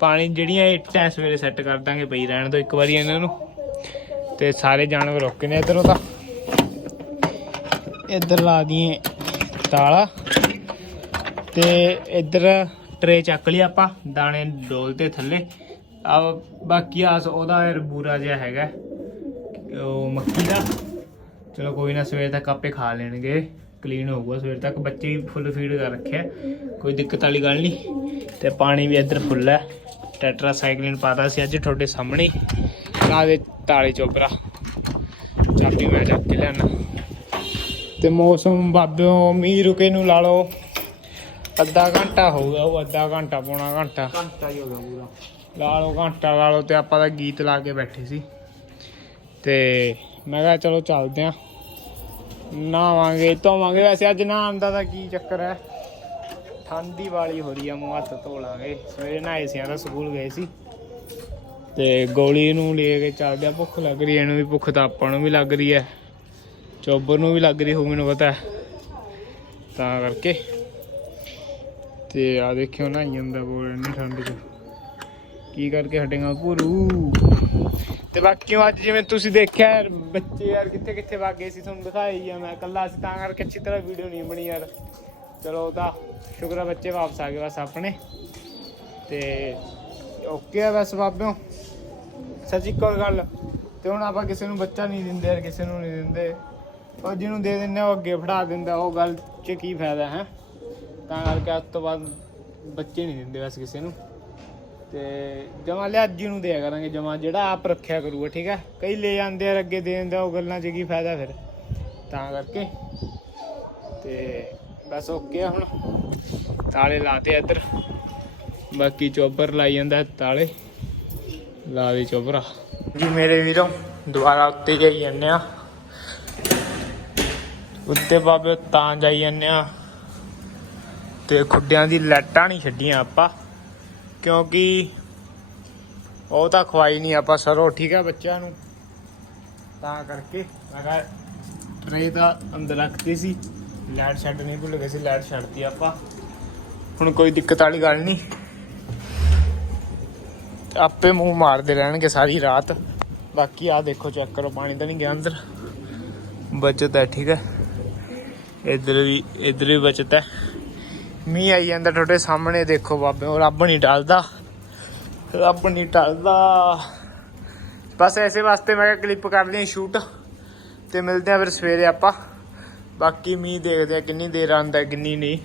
ਪਾਣੀ ਜਿਹੜੀਆਂ ਇੱਟਾਂ ਸਵੇਰੇ ਸੈੱਟ ਕਰ ਦਾਂਗੇ ਪਈ ਰਹਿਣ ਤੋਂ ਇੱਕ ਵਾਰੀ ਇਹਨਾਂ ਨੂੰ। ਤੇ ਸਾਰੇ ਜਾਨਵਰ ਰੁਕੇ ਨੇ ਇੱਧਰੋਂ ਤਾਂ। ਇੱਧਰ ਲਾ ਦਈਏ ਤਾਲਾ। ਤੇ ਇੱਧਰ ਟਰੇ ਚੱਕ ਲਈ ਆਪਾਂ, ਦਾਣੇ ਡੋਲਤੇ ਥੱਲੇ। ਆ ਬਾਕੀ ਆਸ ਉਹਦਾ ਯਾਰ ਬੂਰਾ ਜਿਹਾ ਹੈਗਾ। ਉਹ ਮੱਕੀ ਦਾ। ਚਲੋ ਕੋਈ ਨਾ, ਸਵੇਰ ਤੱਕ ਆਪੇ ਖਾ ਲੈਣਗੇ। ਕਲੀਨ ਹੋਊਗਾ, ਸਵੇਰ ਤੱਕ ਬੱਚੇ ਵੀ ਫੁੱਲ ਫੀਡ ਕਰ ਰੱਖਿਆ। ਕੋਈ ਦਿੱਕਤ ਵਾਲੀ ਗੱਲ ਨਹੀਂ। ਤੇ ਪਾਣੀ ਵੀ ਇੱਧਰ ਫੁੱਲ ਹੈ। ਟੈਟਰਾ ਸਾਈਕਲਿਨ ਪਾਤਾ ਸੀ ਅੱਜ ਤੁਹਾਡੇ ਸਾਹਮਣੇ। ਲਾ ਦੇ ਤਾਲੇ ਚੋਬਰਾ। ਚਾਬੀ ਮੈਂ ਚੱਕ ਕੇ ਲਿਆਣਾ ਤੇ ਮੌਸਮ ਬਾਬਿਓ ਮੀਂਹ ਰੁਕੇ ਨੂੰ ਲਾ ਲਓ। ਅੱਧਾ ਘੰਟਾ ਹੋ ਗਿਆ ਉਹ ਅੱਧਾ ਘੰਟਾ ਪੌਣਾ ਘੰਟਾ। ਘੰਟਾ ਹੀ ਹੋ ਗਿਆ ਪੂਰਾ। ਲਾ ਲਓ ਘੰਟਾ ਲਾ ਲਓ ਤੇ ਆਪਾਂ ਤਾਂ ਗੀਤ ਲਾ ਕੇ ਬੈਠੇ ਸੀ। ਤੇ ਮੈਂ ਕਿਹਾ ਚਲੋ ਚੱਲਦੇ ਆਂ। ਨਹਾਵਾਂਗੇ ਧੋਵਾਂਗੇ। ਵੈਸੇ ਅੱਜ ਨਹਾਉਣ ਦਾ ਤਾਂ ਕੀ ਚੱਕਰ ਹੈ? ਠੰਡੀ ਵਾਲੀ ਹੋ ਰਹੀ ਆ ਮੂੰਹ ਹੱਥ ਧੋ ਲਾਂਗੇ ਸਵੇਰੇ ਨਹਾਏ ਸੀ ਆ ਸਕੂਲ ਗਏ ਸੀ। ਤੇ ਗੋਲੀ ਨੂੰ ਲੈ ਕੇ ਚੱਲਦੇ ਆ। ਭੁੱਖ ਲੱਗ ਰਹੀ ਹੈ ਇਹਨੂੰ ਵੀ ਭੁੱਖ ਤਾਂ ਆਪਾਂ ਨੂੰ ਵੀ ਲੱਗ ਰਹੀ ਹੈ। ਚੋਬਰ ਨੂੰ ਵੀ ਲੱਗ ਰਹੀ ਹੋਊ ਮੈਨੂੰ ਪਤਾ ਹੈ। ਤਾਂ ਕਰਕੇ ਤੇ ਆ ਦੇਖਿਓ ਨਾ ਜਾਂਦਾ ਬੋਲ ਇੰਨੀ ਠੰਡ 'ਚ। ਕੀ ਕਰਕੇ ਹਟੇਗਾ ਭੂਰੂ ਤੇ ਬਾਕੀ ਅੱਜ ਜਿਵੇਂ ਤੁਸੀਂ ਦੇਖਿਆ ਯਾਰ, ਬੱਚੇ ਯਾਰ ਕਿੱਥੇ ਕਿੱਥੇ ਵਗ ਗਏ ਸੀ, ਤੁਹਾਨੂੰ ਦਿਖਾਈ ਆ ਮੈਂ ਕੱਲਾ ਸੀ, ਤਾਂ ਕਰਕੇ ਅੱਛੀ ਤਰ੍ਹਾਂ ਵੀਡੀਓ ਨਹੀਂ ਬਣੀ ਯਾਰ। ਚਲੋ ਉਹਦਾ ਸ਼ੁਕਰ ਆ ਬੱਚੇ ਵਾਪਸ ਆ ਗਏ ਬਸ ਆਪਣੇ। ਤੇ ਓਕੇ ਆ ਬਸ ਬਾਬਿਓ। ਸੱਚੀ ਕੋਈ ਗੱਲ। ਤੇ ਹੁਣ ਆਪਾਂ ਕਿਸੇ ਨੂੰ ਬੱਚਾ ਨਹੀਂ ਦਿੰਦੇ ਯਾਰ, ਕਿਸੇ ਨੂੰ ਨਹੀਂ ਦਿੰਦੇ। ਉਹ ਜਿਹਨੂੰ ਦੇ ਦਿੰਦੇ ਉਹ ਅੱਗੇ ਫੜਾ ਦਿੰਦਾ, ਉਹ ਗੱਲ 'ਚ ਕੀ ਫਾਇਦਾ, ਹੈ? ਤਾਂ ਕਰਕੇ ਅੱਜ ਤੋਂ ਬਾਅਦ ਬੱਚੇ ਨਹੀਂ ਦਿੰਦੇ ਬਸ ਕਿਸੇ ਨੂੰ। ਤੇ ਜਮਾ ਲਿਆ ਅੱਜ ਨੂੰ ਦਿਆ ਕਰਾਂਗੇ, ਜਮਾ ਜਿਹੜਾ ਆਪ ਰੱਖਿਆ ਕਰੂਗਾ, ਠੀਕ ਹੈ ਕਈ ਲੈ ਜਾਂਦੇ ਆ, ਅੱਗੇ ਦੇ ਦਿੰਦੇ ਉਹ ਗੱਲਾਂ 'ਚ ਕੀ ਫਾਇਦਾ ਫਿਰ? ਤਾਂ ਕਰਕੇ। ਤੇ ਬਸ ਓਕੇ ਆ ਹੁਣ। ਤਾਲੇ ਲਾਤੇ ਇੱਧਰ। ਬਾਕੀ ਚੋਬਰ ਲਾਈ ਜਾਂਦਾ ਤਾਲੇ। ਲਾ ਦੇ ਚੋਬਰਾ। ਜੀ ਮੇਰੇ ਵੀਰੋ, ਦੁਬਾਰਾ ਉੱਤੇ ਜਾਈ ਜਾਂਦੇ ਆ। ਉੱਤੇ ਬਾਬੇ ਤਾਂ ਜਾਈ ਜਾਂਦੇ ਆ। ਤੇ ਖੁੱਡਿਆਂ ਦੀ ਲੈਟਾਂ ਨਹੀਂ ਛੱਡੀਆਂ ਆਪਾਂ, ਕਿਉਂਕਿ ਉਹ ਤਾਂ ਖਵਾਈ ਨਹੀਂ ਆਪਾਂ ਸਰੋਂ, ਠੀਕ ਹੈ ਬੱਚਿਆਂ ਨੂੰ? ਤਾਂ ਕਰਕੇ ਮੈਂ ਕਿਹਾ ਟਰੇ ਤਾਂ ਅੰਦਰ ਰੱਖਤੀ ਸੀ, ਲਾਈਟ ਛੱਡ ਨਹੀਂ ਭੁੱਲ ਗਏ ਸੀ, ਲਾਈਟ ਛੱਡਤੀ ਆਪਾਂ। ਹੁਣ ਕੋਈ ਦਿੱਕਤ ਵਾਲੀ ਗੱਲ ਨਹੀਂ। ਆਪੇ ਮੂੰਹ ਮਾਰਦੇ ਰਹਿਣਗੇ ਸਾਰੀ ਰਾਤ। ਬਾਕੀ ਆ ਦੇਖੋ ਚੈੱਕ ਕਰੋ, ਪਾਣੀ ਤਾਂ ਨਹੀਂ ਗਿਆ ਅੰਦਰ। ਬਚਤ ਹੈ, ਠੀਕ ਹੈ। ਇਧਰ ਵੀ ਇਧਰ ਵੀ ਬਚਤ ਹੈ। ਮੀਂਹ ਆਈ ਜਾਂਦਾ ਤੁਹਾਡੇ ਸਾਹਮਣੇ, ਦੇਖੋ ਬਾਬੇ ਰੱਬ ਨਹੀਂ ਟਲਦਾ। ਰੱਬ ਨਹੀਂ ਟਲਦਾ। ਬਸ ਐਸੇ ਵਾਸਤੇ ਮੈਂ ਕਲਿੱਪ ਕਰ ਲਈ ਸ਼ੂਟ ਤੇ ਮਿਲਦੇ ਆ ਫਿਰ ਸਵੇਰੇ ਆਪਾਂ। ਬਾਕੀ ਮੀਂਹ ਦੇਖਦੇ ਆ ਕਿੰਨੀ ਦੇਰ ਆਂਦਾ ਕਿੰਨੀ ਨਹੀਂ।